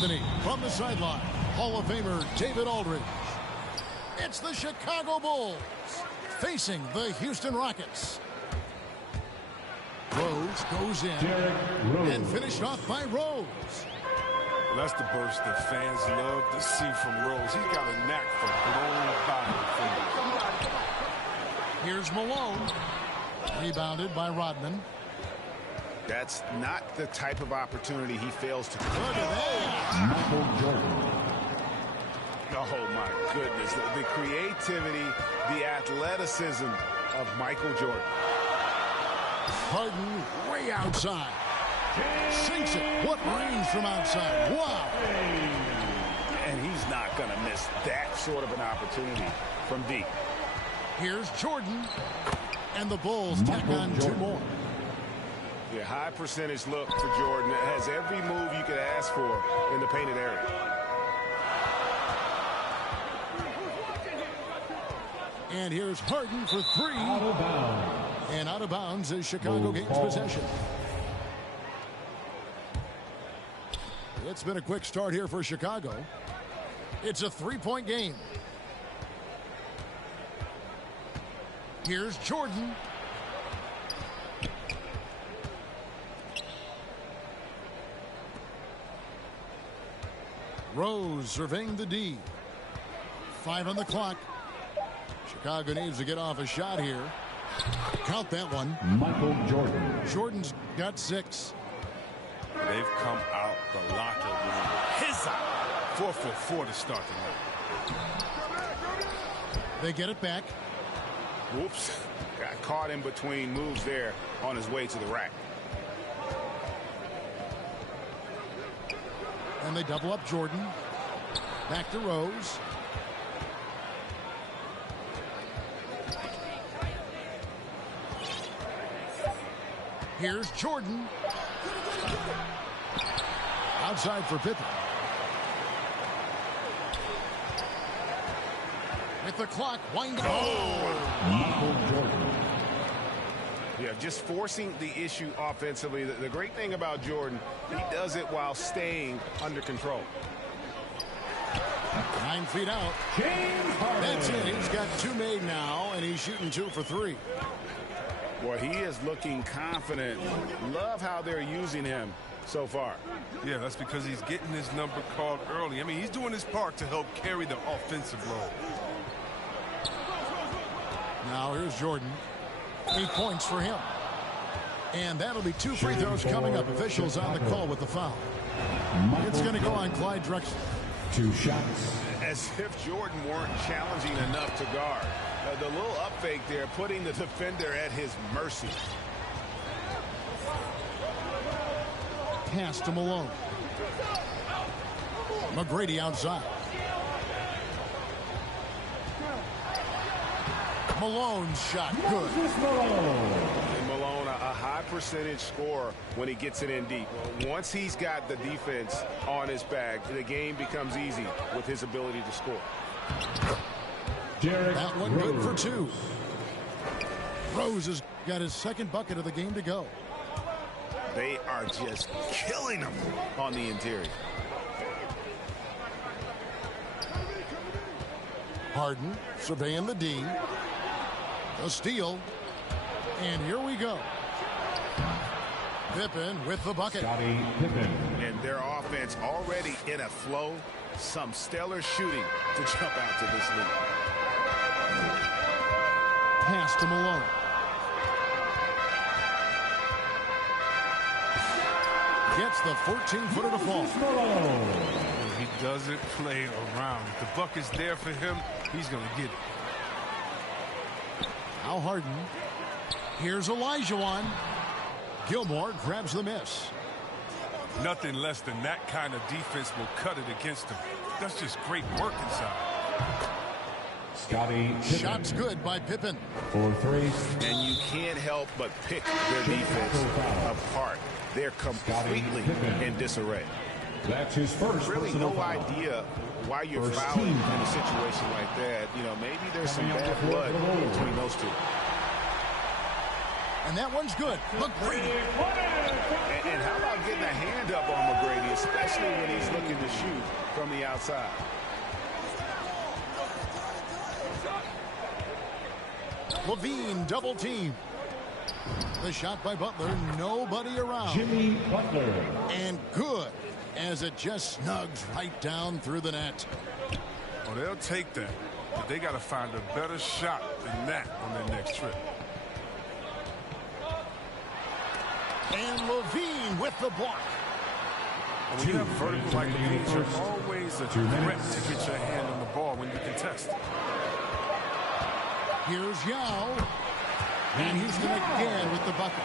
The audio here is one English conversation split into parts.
the knee from the sideline. Hall of Famer David Aldridge. It's the Chicago Bulls facing the Houston Rockets. Rose goes in and finished off by Rose. Well, that's the burst that fans love to see from Rose. He's got a knack for blowing by the finish. Here's Malone. Rebounded by Rodman. That's not the type of opportunity he fails to create. Look at that. Oh, my goodness. The creativity, the athleticism of Michael Jordan. Harden way outside. Sinks it. What range from outside. Wow. And he's not going to miss that sort of an opportunity from deep. Here's Jordan. And the Bulls tack on two more. Yeah, high percentage look for Jordan. It has every move you could ask for in the painted area. And here's Harden for three. And out of bounds as Chicago gains possession. It's been a quick start here for Chicago. It's a three-point game. Here's Jordan. Rose surveying the D. 5 on the clock. Chicago needs to get off a shot here. Count that one. Michael Jordan. Jordan's got 6. They've come out the locker room. His eye. 4 for 4 to start the night. They get it back. Whoops. Got caught in between moves there on his way to the rack. And they double up Jordan. Back to Rose. Here's Jordan. Outside for Pippen. With the clock winding. Michael Jordan. Yeah, just forcing the issue offensively. The great thing about Jordan, he does it while staying under control. 9 feet out. That's it. He's got 2 made now, and he's shooting 2 for 3. Boy, he is looking confident. Love how they're using him so far. Yeah, that's because he's getting his number called early. I mean, he's doing his part to help carry the offensive load. Now here's Jordan. 8 points for him. And that'll be 2 free throws coming up. Officials on the call with the foul. It's going to go on Clyde Drexler. 2 shots. As if Jordan weren't challenging enough to guard. The little up fake there, putting the defender at his mercy. Pass to Malone. McGrady outside. Malone's shot good. And Malone, a high percentage scorer when he gets it in deep. Once he's got the defense on his back, the game becomes easy with his ability to score. That one good for 2. Rose has got his 2nd bucket of the game to go. They are just killing him on the interior. Harden surveying the D. A steal. And here we go. Pippen with the bucket. Scottie Pippen. And their offense already in a flow. Some stellar shooting to jump out to this lead. Pass to Malone. Gets the 14-footer to fall. He doesn't play around. If the bucket's there for him, he's going to get it. Now Harden. Here's Olajuwon. Gilmore grabs the miss. Nothing less than that kind of defense will cut it against him. That's just great work inside. Scottie Pippen. Shots good by Pippen. For 3. And you can't help but pick their defense apart. They're completely in disarray. That's his first. Really no idea why you're fouling in a situation like that. You know, maybe there's some bad blood between those two. And that one's good. McGrady. And how about getting a hand up on McGrady, especially when he's looking to the outside. Levine double team. The shot by Butler, nobody around. Jimmy Butler. And good, as it just snugs right down through the net. Oh, they'll take that, but they got to find a better shot than that on their next trip. And Levine with the block. And when you have vertical like Levine, you're always a threat to get your hand on the ball when you contest. Here's Yao. And Houston again with the bucket.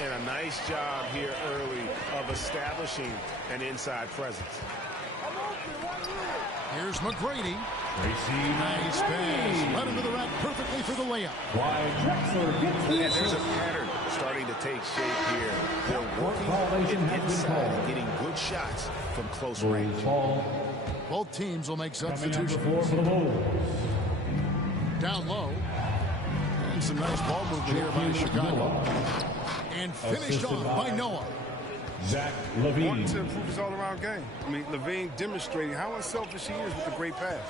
And a nice job here early of establishing an inside presence. Here's McGrady. Nice pass. Led him to the rack perfectly for the layup. And there's a pattern starting to take shape here. They're working inside and getting good shots from close range. Both teams will make substitutions. Down low. And some nice ball movement here by Chicago. And finished off by Noah. Zach Wanted Levine. to improve his all-around game. I mean, Levine demonstrating how unselfish he is with the great pass.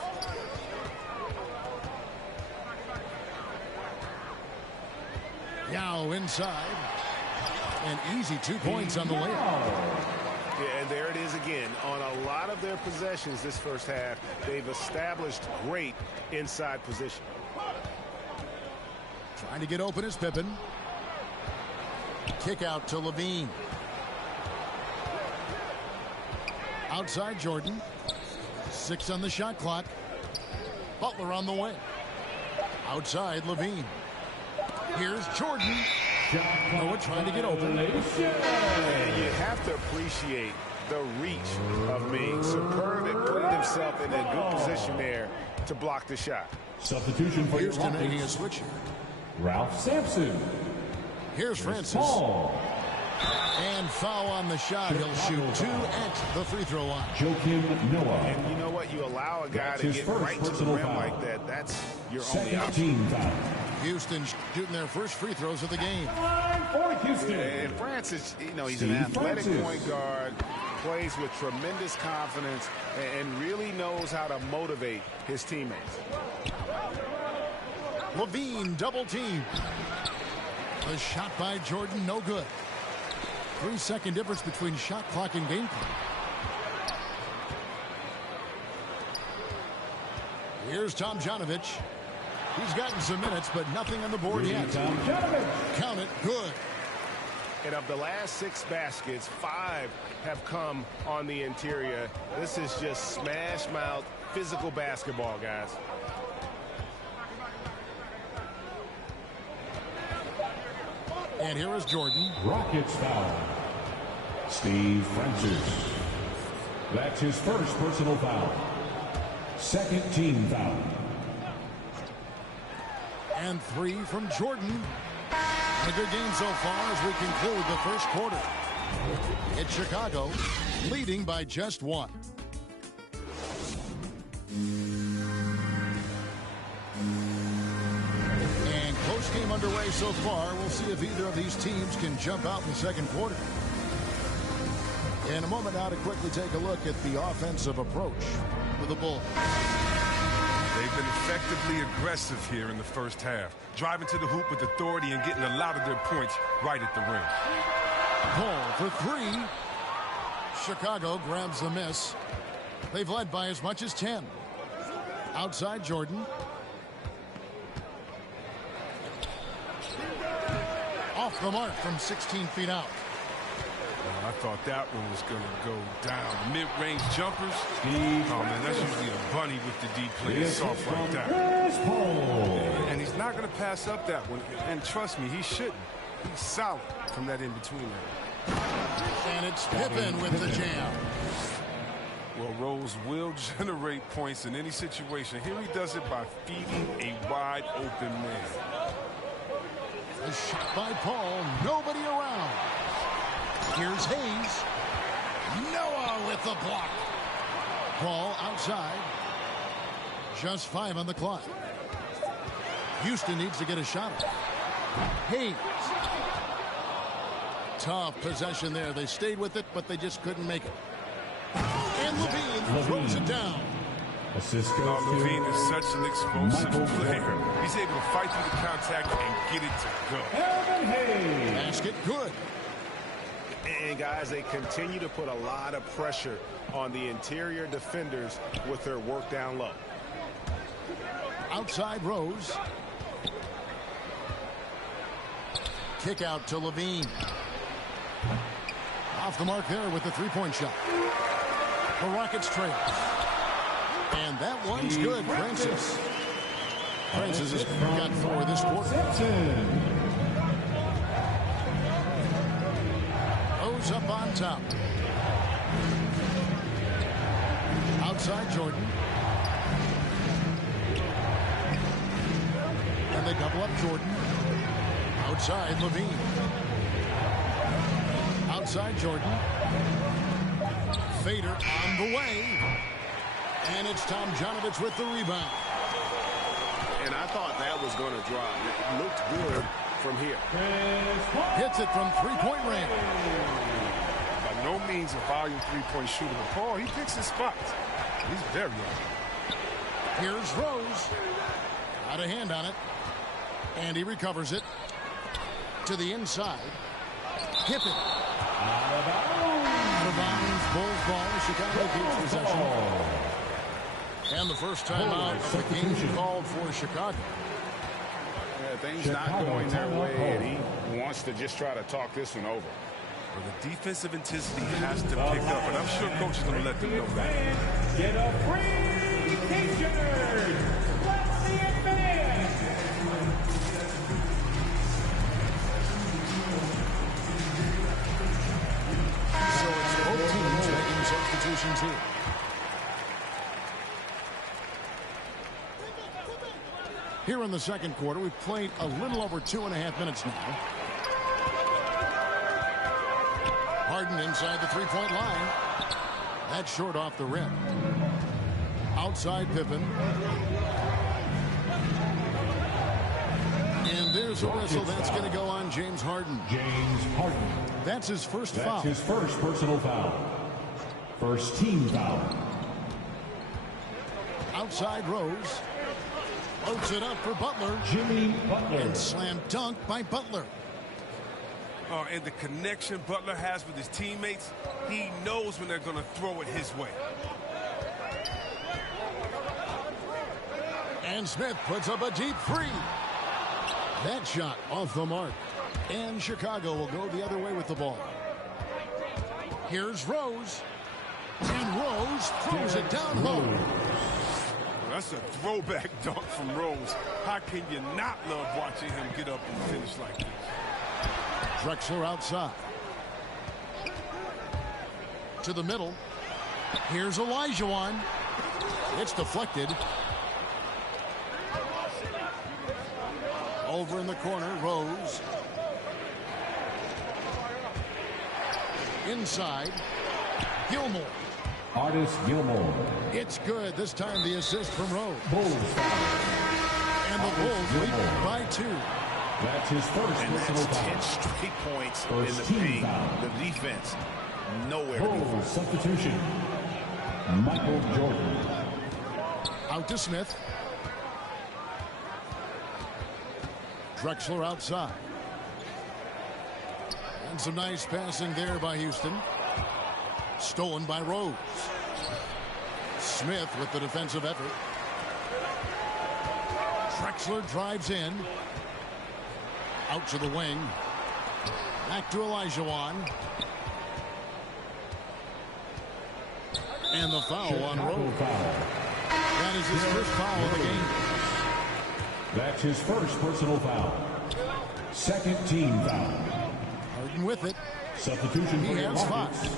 Yao inside. And easy 2 points on the layup. Yeah, and there it is again. On a lot of their possessions this first half, they've established great inside position. Trying to get open is Pippen. Kick out to Levine. Outside Jordan. 6 on the shot clock. Butler on the wing. Outside Levine. Here's Jordan. Noah trying to get open. And you have to appreciate the reach of Ming. Superb at putting himself in a good position there to block the shot. Substitution for Houston your making a Rockets. switch here. Ralph Sampson. Here's Francis. Paul. And foul on the shot. He'll shoot 2 at the free throw line. Joakim Noah. And you know what? You allow a guy That's to his get first right to the personal rim foul. like that. That's your only Second option. team foul. Houston shooting their first free throws of the game. For Houston. And Francis, you know, he's an Steve athletic Francis. point guard, plays with tremendous confidence, and really knows how to motivate his teammates. Levine double team. The shot by Jordan, no good. 3-second difference between shot clock and game clock. Here's Tomjanovich. He's gotten some minutes, but nothing on the board yet. Count it, good. And of the last 6 baskets, 5 have come on the interior. This is just smash mouth physical basketball, guys. And here is Jordan. Rockets foul. Steve Francis. That's his first personal foul. Second team foul. And 3 from Jordan. A good game so far as we conclude the first quarter. It's Chicago leading by just 1. And close game underway so far. We'll see if either of these teams can jump out in the second quarter. In a moment now to quickly take a look at the offensive approach for the Bulls. They've been effectively aggressive here in the first half, driving to the hoop with authority and getting a lot of their points right at the rim. Paul for 3. Chicago grabs the miss. They've led by as much as 10. Outside Jordan. Off the mark from 16 feet out. I thought that one was going to go down. Mid-range jumpers. Oh, man, that's usually a bunny with the deep play. It's soft like that. And he's not going to pass up that one. And trust me, he shouldn't. He's solid from that in-between there. And it's Pippen with the jam. Well, Rose will generate points in any situation. Here he does it by feeding a wide-open man. A shot by Paul. Nobody around. Here's Hayes. Noah with the block. Paul outside. Just 5 on the clock. Houston needs to get a shot off. Hayes. Tough possession there. They stayed with it, but they just couldn't make it. And Levine, throws it down. Assist goes to Levine is such an explosive Michael player. Jordan. He's able to fight through the contact and get it to go. Basket good. And guys, they continue to put a lot of pressure on the interior defenders with their work down low. Outside Rose. Kick out to Levine. Off the mark there with the three-point shot. The Rockets trail. And that one's good. Francis. Francis has got 4 this quarter. Rose up on top. Outside Jordan. And they double up Jordan. Outside Levine. Outside Jordan. Fader on the way. And it's Tom Janovich with the rebound. And I thought that was going to drop. It looked good from here. Hits it from three-point range. By no means a volume three-point shooter, but Paul, he picks his spots. He's very young. Here's Rose. Got a hand on it. And he recovers it. To the inside. Pippen. Out of bounds. Bulls ball. Chicago keeps possession. And the first time out of the game called for Chicago. Yeah, things not going their way, and he wants to just try to talk this one over. Well, the defensive intensity has to pick up, and I'm sure coach is going to let them know that. Get a free t-shirt. Let's see it finish. So it's both teams making substitutions here. Here in the second quarter, we've played a little over 2.5 minutes now. Harden inside the three-point line. That's short off the rim. Outside Pippen. And there's a whistle. That's going to go on James Harden. James Harden. That's his first That's foul. his first personal foul. First team foul. Outside Rose. Floats it up for Butler. Jimmy Butler. And slam dunk by Butler. Oh, and the connection Butler has with his teammates, he knows when they're going to throw it his way. And Smith puts up a deep three. That shot off the mark. And Chicago will go the other way with the ball. Here's Rose. And Rose throws it down low. That's a throwback dunk from Rose. How can you not love watching him get up and finish like this? Drexler outside. To the middle. Here's Olajuwon. It's deflected. Over in the corner, Rose. Inside, Gilmore. Artis Gilmore. It's good. This time the assist from Rose. Bulls. And the Bulls lead by 2. That's his first And personal that's foul. 10 straight points First in the team paint. foul. The defense, nowhere to be found. Bulls substitution. Michael Jordan. Out to Smith. Drexler outside. And some nice passing there by Houston. Stolen by Rose. Smith with the defensive effort. Drexler drives in. Out to the wing. Back to Olajuwon. And the foul on Rose. That is his first foul of the game. That's his first personal foul. Second team foul. Harden with it. Substitution He for the has 5. Rockets.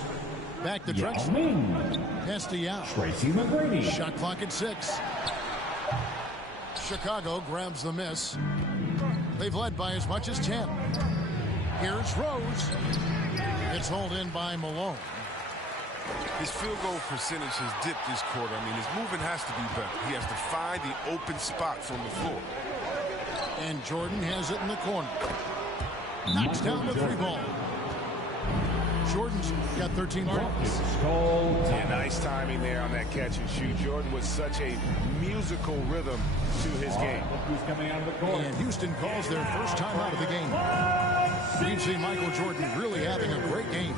Back to Yao Drexler. Ming. Testy out. Tracy McGrady. Shot clock at 6. Chicago grabs the miss. They've led by as much as 10. Here's Rose. It's hauled in by Malone. His field goal percentage has dipped this quarter. I mean, his movement has to be better. He has to find the open spots on the floor. And Jordan has it in the corner. Knocks down the 3 ball. Jordan's got 13 points. Yeah, nice timing there on that catch and shoot. Jordan was such a musical rhythm to his game. Who's coming out of the court? And Houston calls their first time out of the game. We've seen Michael Jordan really having a great game.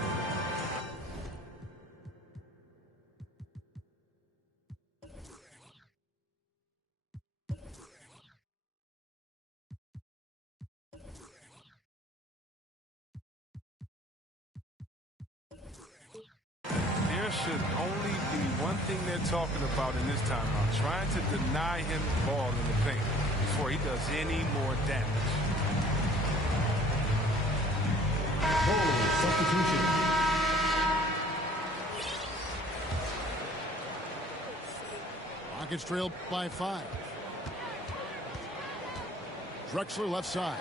There should only be one thing they're talking about in this timeout, trying to deny him the ball in the paint before he does any more damage. Substitution. Rockets trailed by 5. Drexler left side.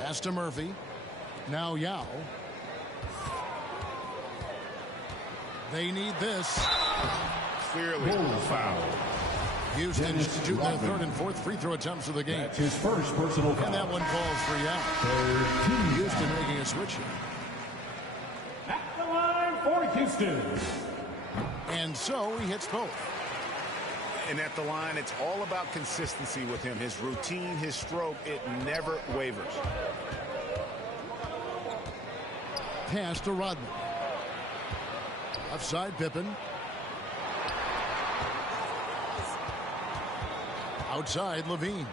Pass to Murphy. Now Yao. They need this. Clearly a foul. Houston shooting their third and fourth free throw attempts of the game. That's his first personal foul. And that one falls for Yao. Houston making a switch here. At the line for Houston. And so he hits both. And at the line, it's all about consistency with him. His routine, his stroke, it never wavers. Pass to Rodman. Offside Pippen. Outside Levine.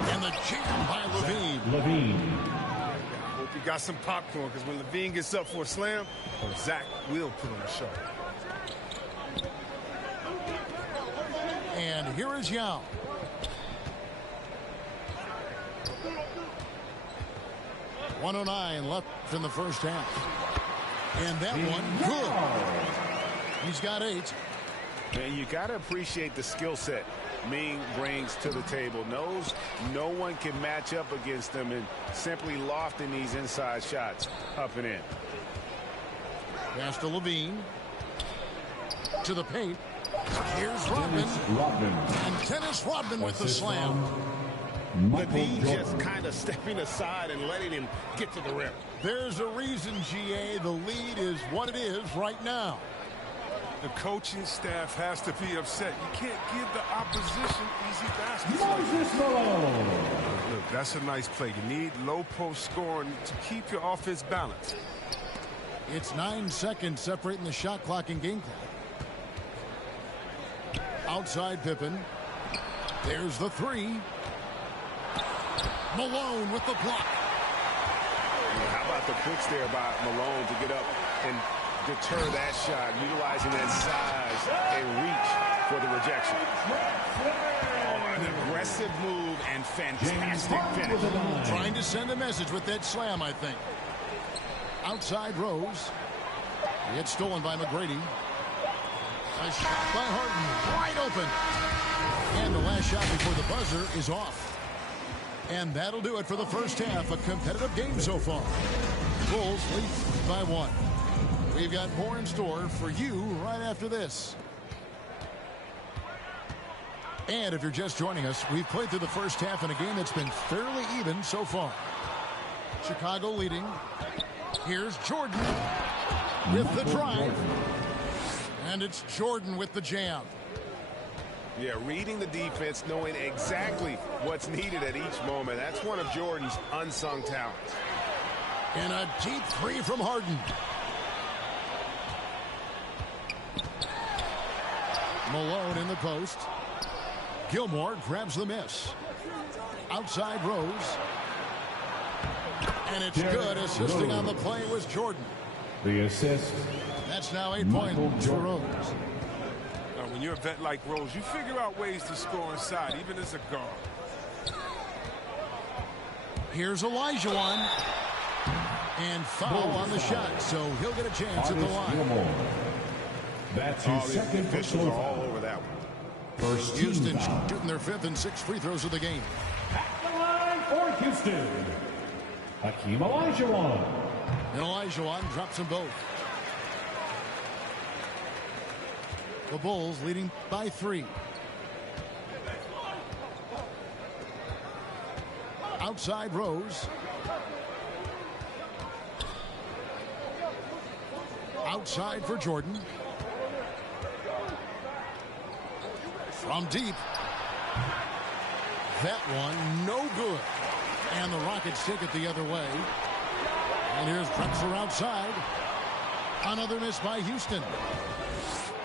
And the jam by Levine. Hope you got some popcorn, because when Levine gets up for a slam, Zach will put on a show. And here is Yao. .109 left in the first half. And that one, good. He's got 8. And you got to appreciate the skill set Ming brings to the table. Knows no one can match up against him, and simply lofting these inside shots up and in. Pass to Levine. To the paint. Here's Rodman. And Dennis Rodman with the slam. Levine just kind of stepping aside and letting him get to the rim. There's a reason, GA, the lead is what it is right now. The coaching staff has to be upset. You can't give the opposition easy baskets. Look, that's a nice play. You need low post scoring to keep your offense balanced. It's 9 seconds separating the shot clock and game clock. Outside Pippen. There's the 3. Malone with the block. How about the quicks there by Malone to get up and deter that shot, utilizing that size and reach for the rejection. Oh, an aggressive move and fantastic finish. Trying to send a message with that slam, I think. Outside Rose. It's stolen by McGrady. A shot by Harden, wide open. And the last shot before the buzzer is off. And that'll do it for the first half. A competitive game so far. Bulls lead by 1. We've got more in store for you right after this. And if you're just joining us, we've played through the first half in a game that's been fairly even so far. Chicago leading. Here's Jordan with the drive. And it's Jordan with the jam. Yeah, reading the defense, knowing exactly what's needed at each moment. That's one of Jordan's unsung talents. And a deep 3 from Harden. Malone in the post. Gilmore grabs the miss. Outside Rose. And it's good. Assisting on the play was Jordan. The assist. That's now 8 points for Rose. Now, when you're a vet like Rose, you figure out ways to score inside, even as a guard. Here's Olajuwon. And foul on the shot, so he'll get a chance at the line. That's his second officials are all over that one. First Houston shooting their 5th and 6th free throws of the game. At the line for Houston, Hakeem Olajuwon. And Olajuwon drops them both. The Bulls leading by 3. Outside Rose. outside for Jordan. From deep. That one, no good. And the Rockets take it the other way. And here's Drexler outside. Another miss by Houston.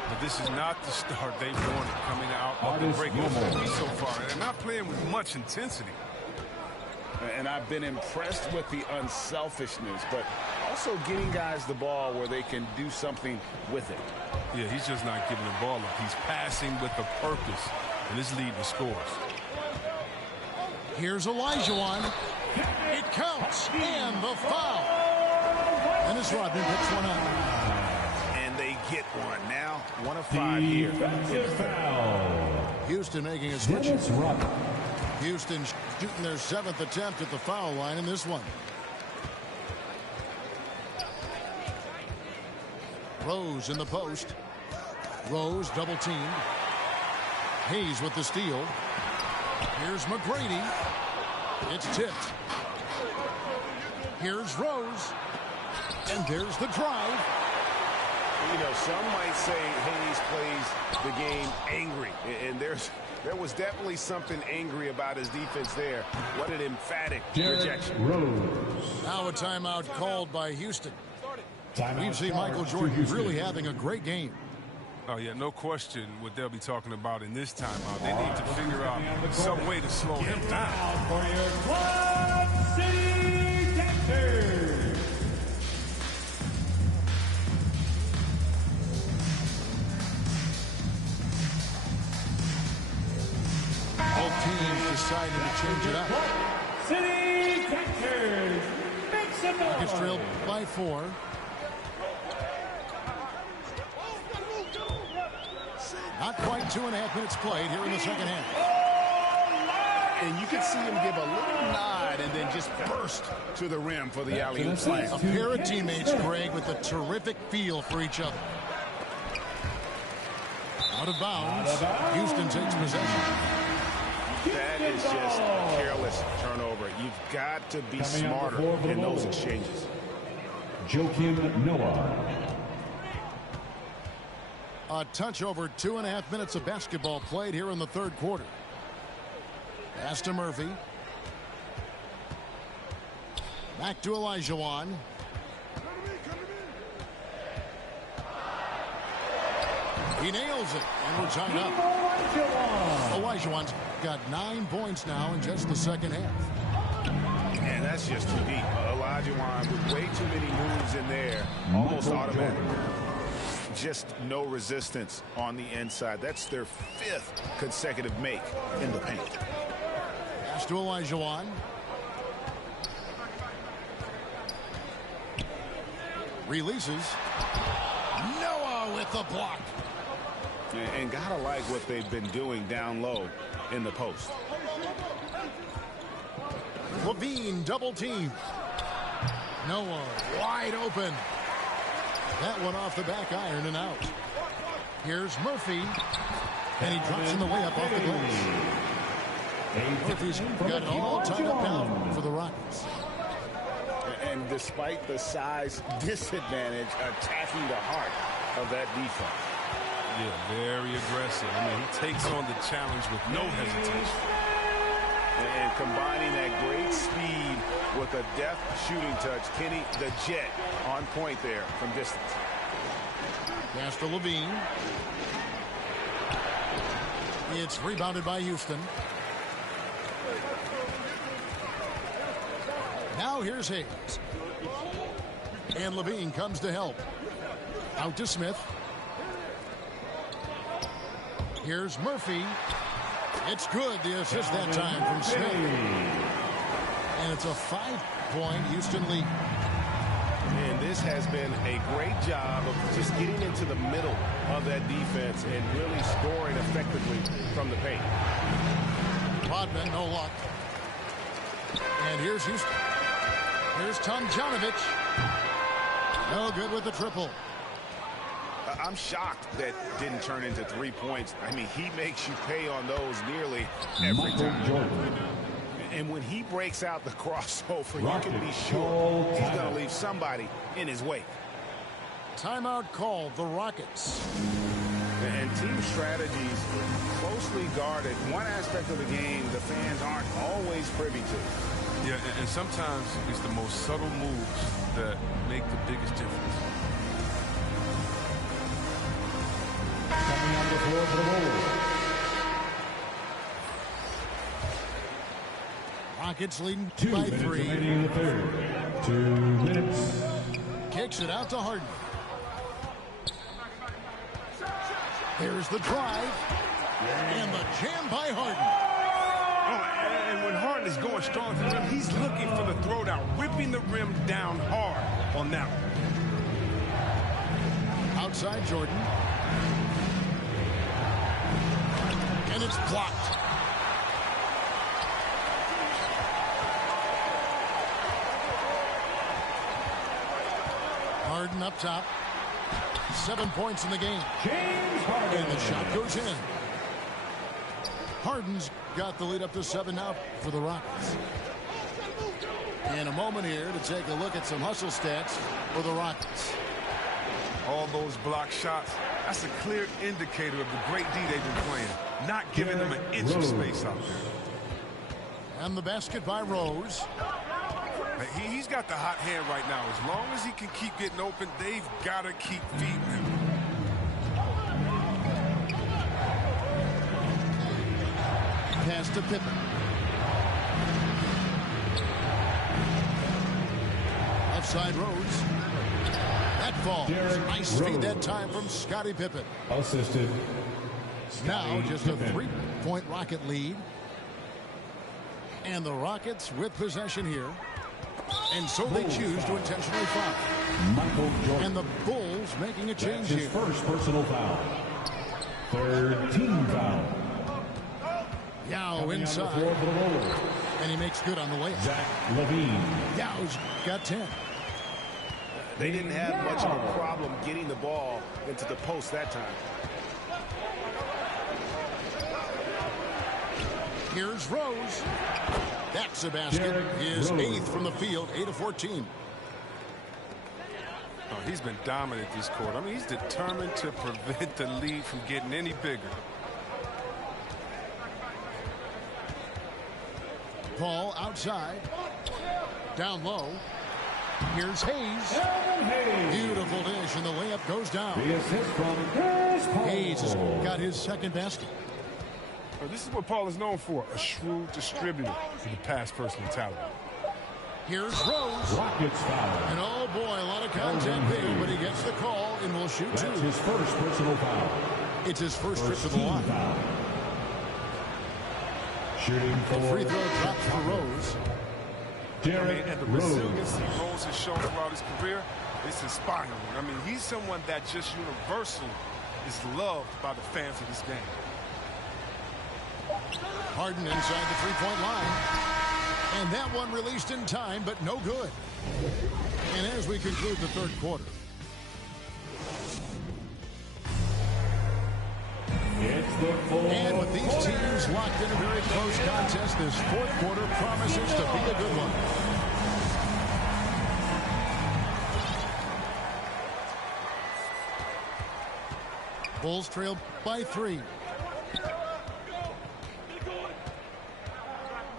But this is not the start they wanted coming out of the break so far. They're not playing with much intensity. And I've been impressed with the unselfishness, but also getting guys the ball where they can do something with it. Yeah, he's just not giving the ball up. He's passing with a purpose, and this lead with scores. Here's Olajuwon. It counts, and the foul. Dennis Rodman picks one up. And they get one. Now, 1 of 5 here. Houston making a switch. Houston shooting their 7th attempt at the foul line in this one. Rose in the post. Rose double teamed. Hayes with the steal. Here's McGrady. It's tipped. Here's Rose. And there's the drive. You know, some might say Hayes plays the game angry. And there was definitely something angry about his defense there. What an emphatic rejection. Rose. Now a timeout called by Houston. We've seen Michael Jordan really having a great game. Oh, yeah, no question what they'll be talking about in this timeout. They need to figure out some way to slow him down. For your Quad City Captors. Both teams deciding to change it up. City Captors. Make some noise. Rockets trail by 4. Not quite 2.5 minutes played here in the second half. And you can see him give a little nod and then just burst to the rim for the alley-oop slam. A pair of teammates, Greg, with a terrific feel for each other. Out of bounds. Houston takes possession. That is just a careless turnover. You've got to be smarter in those exchanges. Joakim Noah. A touch over 2.5 minutes of basketball played here in the third quarter. Pass to Murphy. Back to Olajuwon. He nails it, and we're tied up. Olajuwon's got 9 points now in just the second half. And that's just too deep. Olajuwon with way too many moves in there, almost automatic. Just no resistance on the inside. That's their 5th consecutive make in the paint. Pass to Olajuwon. Releases. Noah with the block. And gotta like what they've been doing down low in the post. Levine double team. Noah wide open. That one off the back iron and out. Here's Murphy. And he drops in the way up off the glass. Murphy's got it all tied up now for the Rockets. And despite the size disadvantage, attacking the heart of that defense. Yeah, very aggressive. I mean, he takes on the challenge with no hesitation. And combining that great speed with a deft shooting touch. Kenny, the Jet, on point there from distance. Pass to Levine. It's rebounded by Houston. Now here's Hayes. And Levine comes to help. Out to Smith. Here's Murphy. It's good, the assist that time from Smith. And it's a 5-point Houston lead. And this has been a great job of just getting into the middle of that defense and really scoring effectively from the paint. Rodman, no luck. And here's Houston. Here's Tomjanovich. No good with the triple. I'm shocked that didn't turn into 3 points. I mean, he makes you pay on those nearly every time. And when he breaks out the crossover, you can be sure he's going to leave somebody in his wake. timeout called, the Rockets. And team strategies closely guarded. One aspect of the game the fans aren't always privy to. Yeah, and sometimes it's the most subtle moves that make the biggest difference. Coming on the floor for the Bulls. Rockets leading 2 by minutes 3. remaining in the third. 2 minutes. Kicks it out to Harden. Here's the drive. And the jam by Harden. Oh, and when Harden is going strong to the rim, he's looking for the throwdown, whipping the rim down hard on that one. Outside Jordan. And it's blocked. Harden up top. 7 points in the game. James Harden. And the shot goes in. Harden's got the lead up to 7 now for the Rockets. In a moment here to take a look at some hustle stats for the Rockets. All those block shots, that's a clear indicator of the great D they've been playing. Not giving them an inch of space out there. And the basket by Rose. He's got the hot hand right now. As long as he can keep getting open, they've got to keep feeding him. Pass to Pippen. Offside Rose. That falls. Nice feed that time from Scottie Pippen. Assisted. Now just a Pippen. 3-point Rocket lead. And the Rockets with possession here. And so they choose to intentionally foul. Michael Jordan. And the Bulls making a change That's his here. first personal foul. Third team foul. Yao Coming on the inside. floor for the Bulls. And he makes good on the layup. Zach Levine. Yao's got 10. They didn't have much of a problem getting the ball into the post that time. Here's Rose. That's a basket. His 8th from the field, 8 of 14. Oh, he's been dominant this quarter. I mean, he's determined to prevent the lead from getting any bigger. Paul outside. Down low. Here's Hayes. Beautiful dish, and the layup goes down. The assist from Chris Paul. Hayes has got his second basket. Well, this is what Paul is known for, a shrewd distributor with a pass-first mentality. Here's Rose. Rockets foul. And oh boy, a lot of contact there, but he gets the call and will shoot That's 2. his first personal foul. It's his first trip to the team line. foul. Shooting for Free throw drops for Rose. Derrick And the Rose. resiliency Rose has shown throughout his career is inspiring. I mean, he's someone that just universally is loved by the fans of this game. Harden inside the three-point line. And that one released in time, but no good. And as we conclude the third quarter. It's the fourth And with these teams locked in a very close contest, this fourth quarter promises to be a good one. Bulls trail by 3.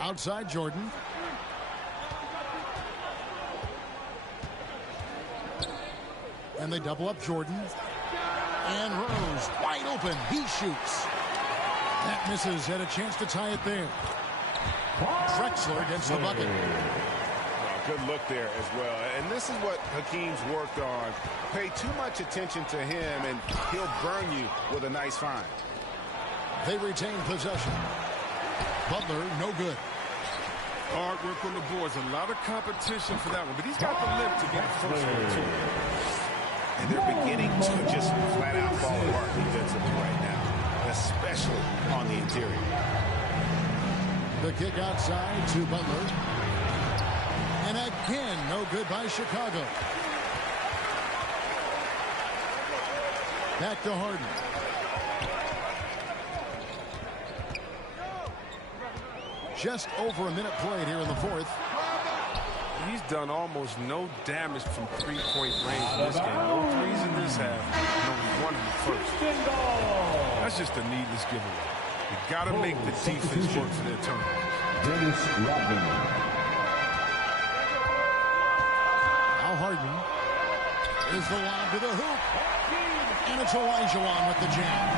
Outside Jordan. And they double up Jordan. And Rose wide open. He shoots. That misses. Had a chance to tie it there. Drexler gets the bucket. Good look there as well. And this is what Hakeem's worked on. Pay too much attention to him, and he'll burn you with a nice find. They retain possession. Butler, no good. Hard work on the boards. A lot of competition for that one, but he's got the lift to be the first one, too. And they're beginning to just flat out fall apart defensively right now, especially on the interior. The kick outside to Butler. And again, no good by Chicago. Back to Harden. Just over a minute played here in the fourth. He's done almost no damage from three-point range in this game. No threes in this half and only won in the first. That's just a needless giveaway. You got to make the defense work for their turnovers. Now Harden is the lob to the hoop. And it's Olajuwon with the jam.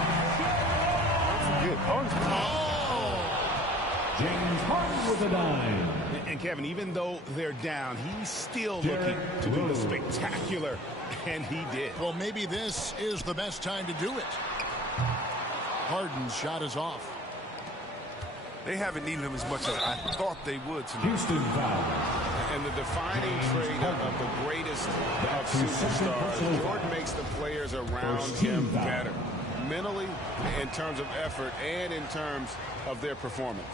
James Harden with a dime. And Kevin, even though they're down, he's still looking to do the spectacular, and he did. Well, maybe this is the best time to do it. Harden's shot is off. They haven't needed him as much as I thought they would tonight. Houston foul. And the defining trait of the greatest of superstars, Jordan makes the players around him better, mentally, in terms of effort, and in terms of their performance.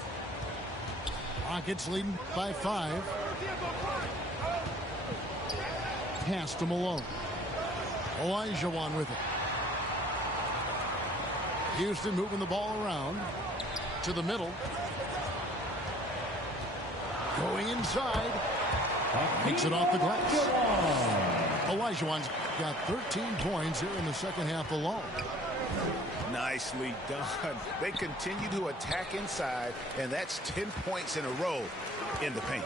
Rockets leading by 5. Pass to Malone. Olajuwon with it. Houston moving the ball around to the middle. Going inside. Takes it off the glass. Olajuwon's got 13 points here in the second half alone. Nicely done. They continue to attack inside, and that's 10 points in a row in the paint.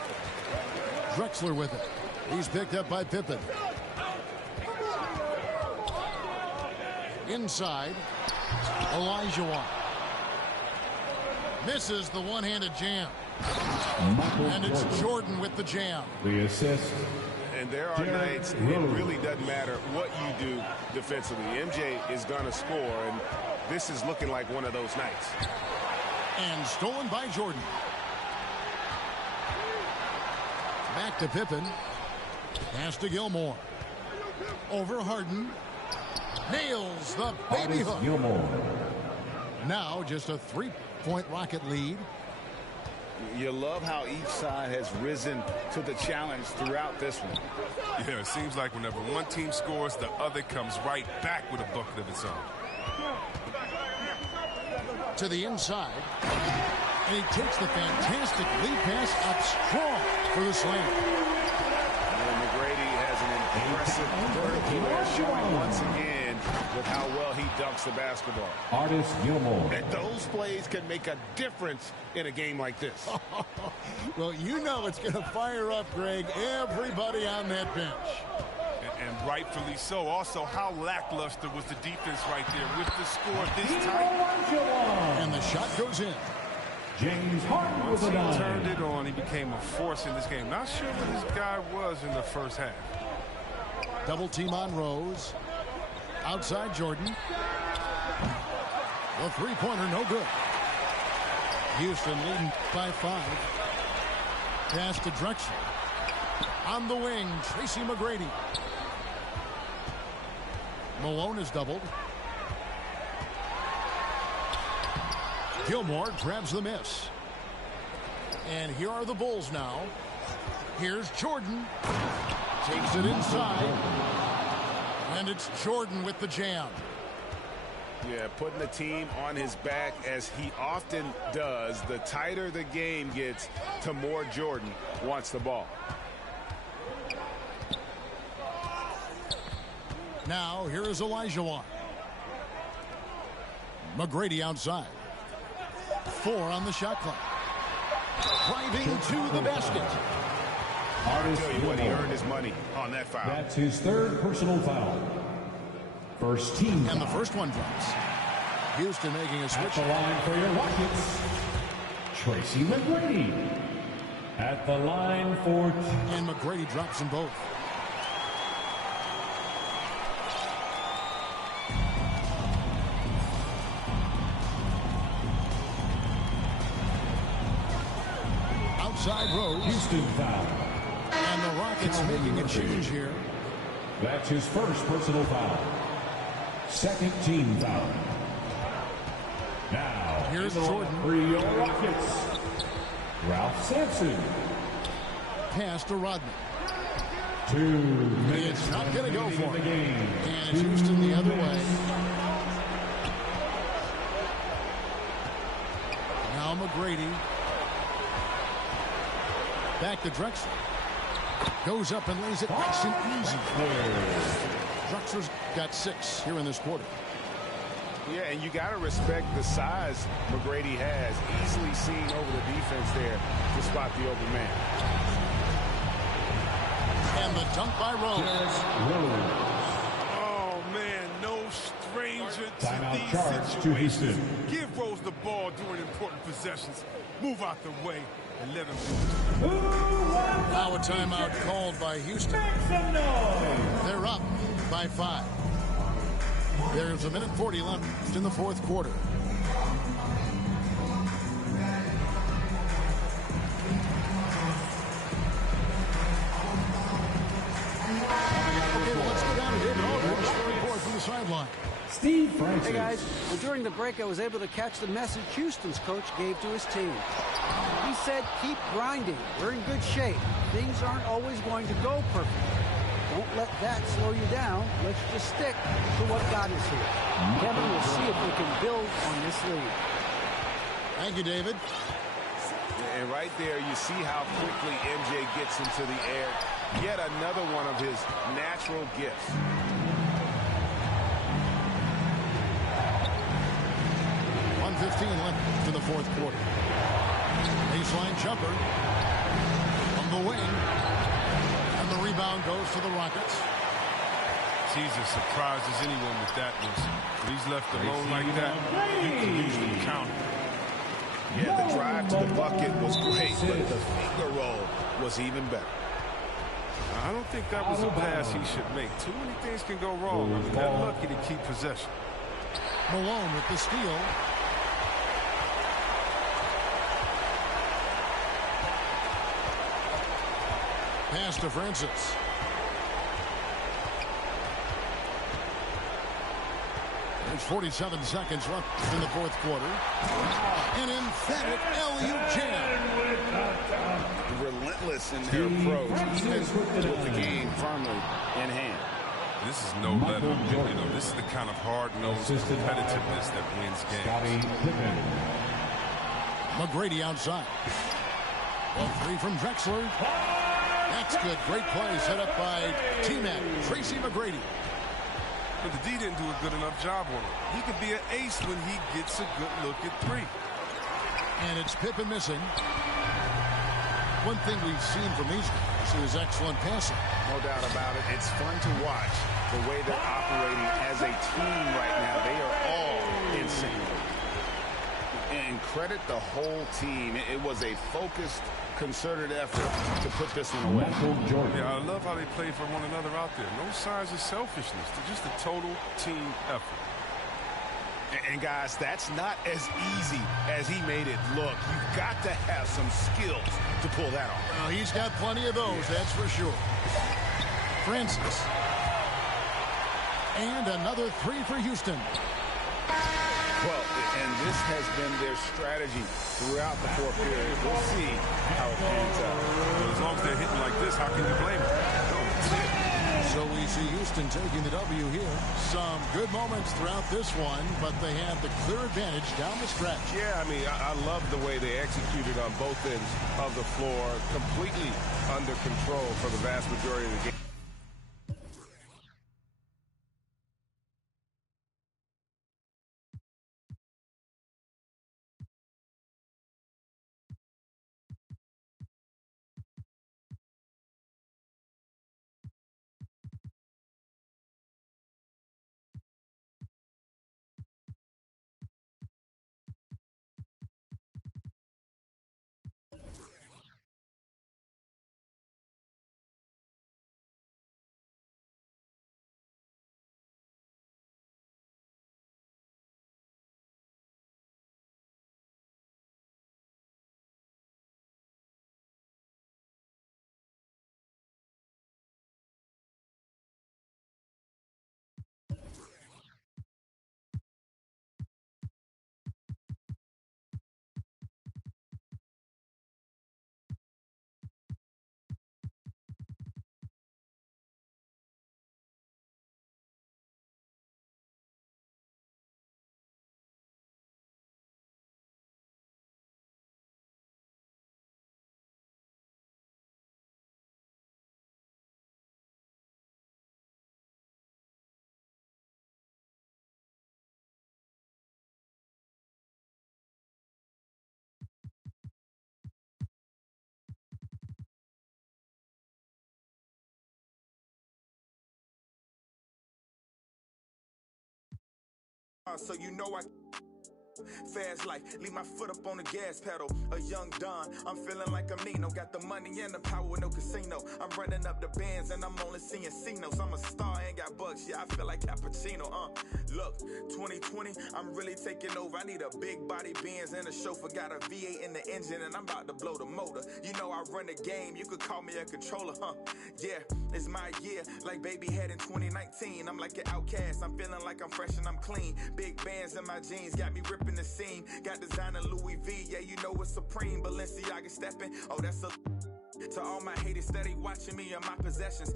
Drexler with it. He's picked up by Pippen. Inside. Olajuwon. Misses the one-handed jam. And it's Jordan with the jam. The assist. And there are nights it really doesn't matter what you do defensively. MJ is going to score, and this is looking like one of those nights. And stolen by Jordan. Back to Pippen. Pass to Gilmore. Over Harden. Nails the baby hook. Gilmore. Now just a 3-point Rocket lead. You love how each side has risen to the challenge throughout this one. Yeah, it seems like whenever one team scores, the other comes right back with a bucket of its own. To the inside. And he takes the fantastic lead pass up strong for the slam. And McGrady has an impressive vertical there, showing once again with how well he dunks the basketball. Artist Gilmore. And those plays can make a difference in a game like this. Well, you know it's going to fire up, Greg, everybody on that bench. And rightfully so. Also, how lackluster was the defense right there with the score this tight. And the shot goes in. James Harden Once with a he dime. turned it on, he became a force in this game. Not sure what this guy was in the first half. Double team on Rose. Outside Jordan. The three-pointer, no good. Houston leading by 5. Pass to Drexler. On the wing, Tracy McGrady. Malone is doubled. Gilmore grabs the miss. And here are the Bulls now. Here's Jordan. Takes it inside. And it's Jordan with the jam. Yeah, putting the team on his back as he often does. The tighter the game gets, the more Jordan wants the ball. Now, here is Olajuwon. McGrady outside. 4 on the shot clock. Driving to the basket. I'll tell you what, he earned his money on that foul. That's his 3rd personal foul. First team. And the first one drops. Houston making a At switch. the line for your Rockets, Tracy McGrady. At the line for... And McGrady drops them both. Outside Rose. Houston foul. And the Rockets making a change here. That's his first personal foul. Second team foul. Now, Here's in the Jordan. for your Rockets, Ralph Sampson. Pass to Rodman. 2 minutes. It's not going to go for the him. game. And it's Houston the other way. Now McGrady. Back to Drexler. Goes up and lays it nice and easy. Drexler's got 6 here in this quarter. Yeah, and you got to respect the size McGrady has. Easily seen over the defense there to spot the open man. And the dunk by Rose. Oh, man, no stranger to Timeout these charge to situations. Houston. Give Rose the ball during important possessions. Move out the way and let him do it. Now a timeout called by Houston. They're up by 5. There's 1:40 left in the fourth quarter. Okay, well, let's go down to David Aldridge for a report from the sideline. Steve Francis. Hey guys, well, during the break I was able to catch the message Houston's coach gave to his team. He said, keep grinding. We're in good shape. Things aren't always going to go perfect. Don't let that slow you down. Let's just stick to what got us here. Kevin, we'll see if we can build on this lead. Thank you, David. And right there, you see how quickly MJ gets into the air. Yet another one of his natural gifts. .1:15 left in the fourth quarter. Baseline jumper from the wing. And the rebound goes to the Rockets. He's as surprised as anyone with that one. When he's left alone like that, you can usually count him. Yeah, the drive to the bucket was great, but the finger roll was even better. I don't think that was a pass he should make. Too many things can go wrong. I mean, they're lucky to keep possession. Malone with the steal. Pass to Francis. There's 47 seconds left in the fourth quarter. An emphatic LU jam. Relentless in their approach, even with the game firmly in hand. This is no let up. You know, this is the kind of hard-nosed competitiveness that wins games. McGrady outside. Well, 3 from Drexler. That's good. Great play set up by T-Mac, Tracy McGrady. But the D didn't do a good enough job on him. He could be an ace when he gets a good look at 3. And it's Pippen missing. One thing we've seen from these guys is excellent passing. No doubt about it. It's fun to watch the way they're operating as a team right now. They are all in sync. And credit the whole team. It was a focused, concerted effort to put this one away. Yeah, I love how they play for one another out there. No signs of selfishness. They're just a total team effort. And guys, that's not as easy as he made it look. You've got to have some skills to pull that off. Well, he's got plenty of those, that's for sure. Francis. And another 3 for Houston. Well, and this has been their strategy throughout the fourth period. We'll see how it pans out. Well, as long as they're hitting like this, how can you blame them? No, that's it. So we see Houston taking the W here. Some good moments throughout this one, but they have the clear advantage down the stretch. Yeah, I mean, I love the way they executed on both ends of the floor. Completely under control for the vast majority of the game. so you know I fast life, leave my foot up on the gas pedal. A young Don, I'm feeling like I'm Nino. Got the money and the power, no casino. I'm running up the bands and I'm only seeing C-notes. I'm a star, ain't got bucks, yeah, I feel like Cappuccino. Look, 2020, I'm really taking over. I need a big body Benz and a chauffeur. Got a V8 in the engine and I'm about to blow the motor. You know I run the game, you could call me a controller, Yeah, it's my year, like baby had in 2019. I'm like an outcast, I'm feeling like I'm fresh and I'm clean. Big bands in my jeans, got me ripping the seam. Got designer Louis V, yeah, you know it's supreme. Balenciaga stepping, oh, that's a... To all my haters steady watching me and my possessions.